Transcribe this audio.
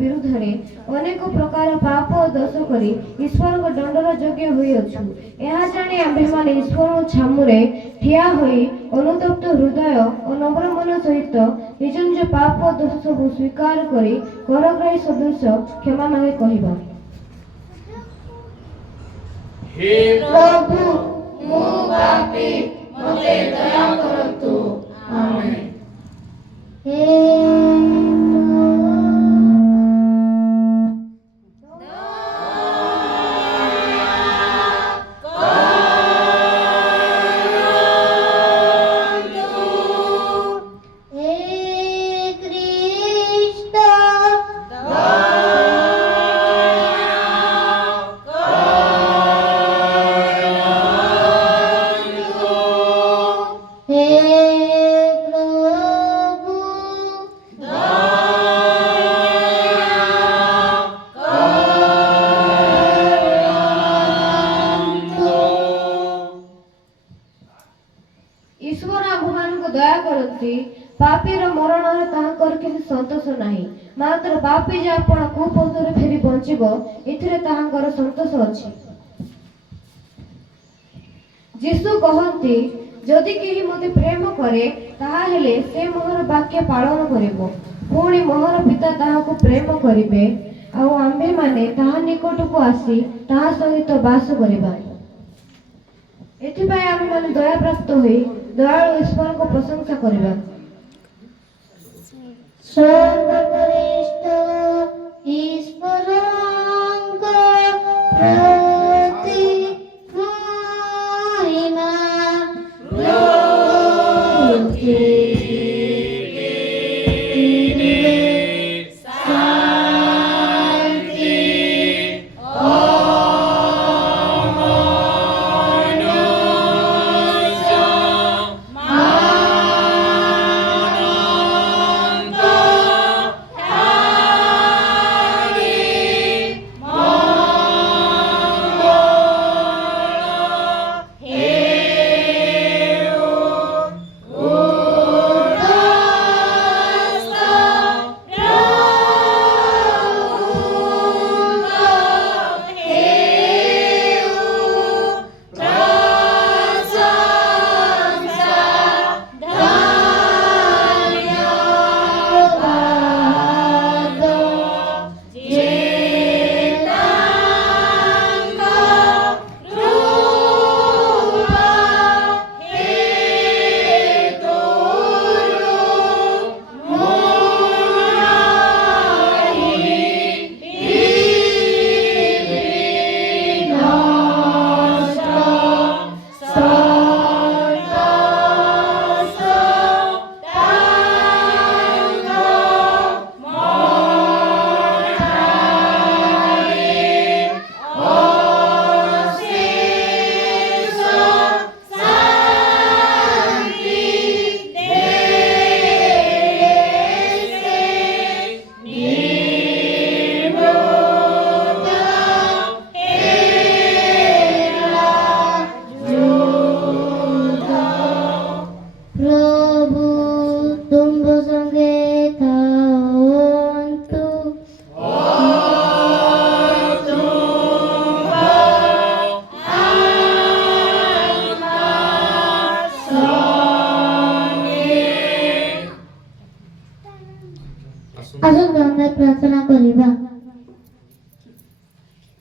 ବିରୁଦ୍ଧରେ ଅନେକ ପ୍ରକାର ପାପ ଓ ଦୋଷ କରି ଈଶ୍ୱରଙ୍କ ଦଣ୍ଡର ଯୋଗ୍ୟ ହୋଇଅଛୁ। ଏହା ଜାଣି ଆମ୍ଭେମାନେ ଈଶ୍ୱରଙ୍କ ଛାମୁରେ ଠିଆ ହୋଇ ଅନୁତପ୍ତ ହୃଦୟ ଓ ନମ୍ର ମନ ସହିତ ନିଜ ନିଜ ପାପ ଓ ଦୋଷ ସବୁ ସ୍ୱୀକାର କରି କରଗ୍ରାହୀ ସଦୃଶ କ୍ଷମା ମାଗି କହିବା, ହେ ପ୍ରଭୁ, ମୁଁ ପାପୀ, ମୋତେ ଦୟା କରନ୍ତୁ। ଆମେନ୍। ପାପୀର ମରଣରେ ତାହାଙ୍କର କିଛି ସନ୍ତୋଷ ନାହିଁ, ମାତ୍ର ପାପୀ ଯେ ଆପଣ କୁପଥରେ ଫେରି ବଞ୍ଚିବ, ଏଥିରେ ତାହାଙ୍କର ସନ୍ତୋଷ ଅଛି। ଯୀଶୁ କହନ୍ତି, ଯଦି କେହି ମୋତେ ପ୍ରେମ କରେ ତାହାହେଲେ ସେ ମୋହର ବାକ୍ୟ ପାଳନ କରିବ। ପୁଣି ମୋହର ପିତା ତାହାକୁ ପ୍ରେମ କରିବେ, ଆଉ ଆମ୍ଭେମାନେ ତାହା ନିକଟକୁ ଆସି ତାହା ସହିତ ବାସ କରିବା। ଏଥିପାଇଁ ଆମେମାନେ ଦୟାପ୍ରାପ୍ତ ହୋଇ ଦୟାଳୁ ଈଶ୍ୱରଙ୍କ ପ୍ରଶଂସା କରିବା। ସର୍ବକନିଷ୍ଠ ଈଶ୍ୱରଙ୍କ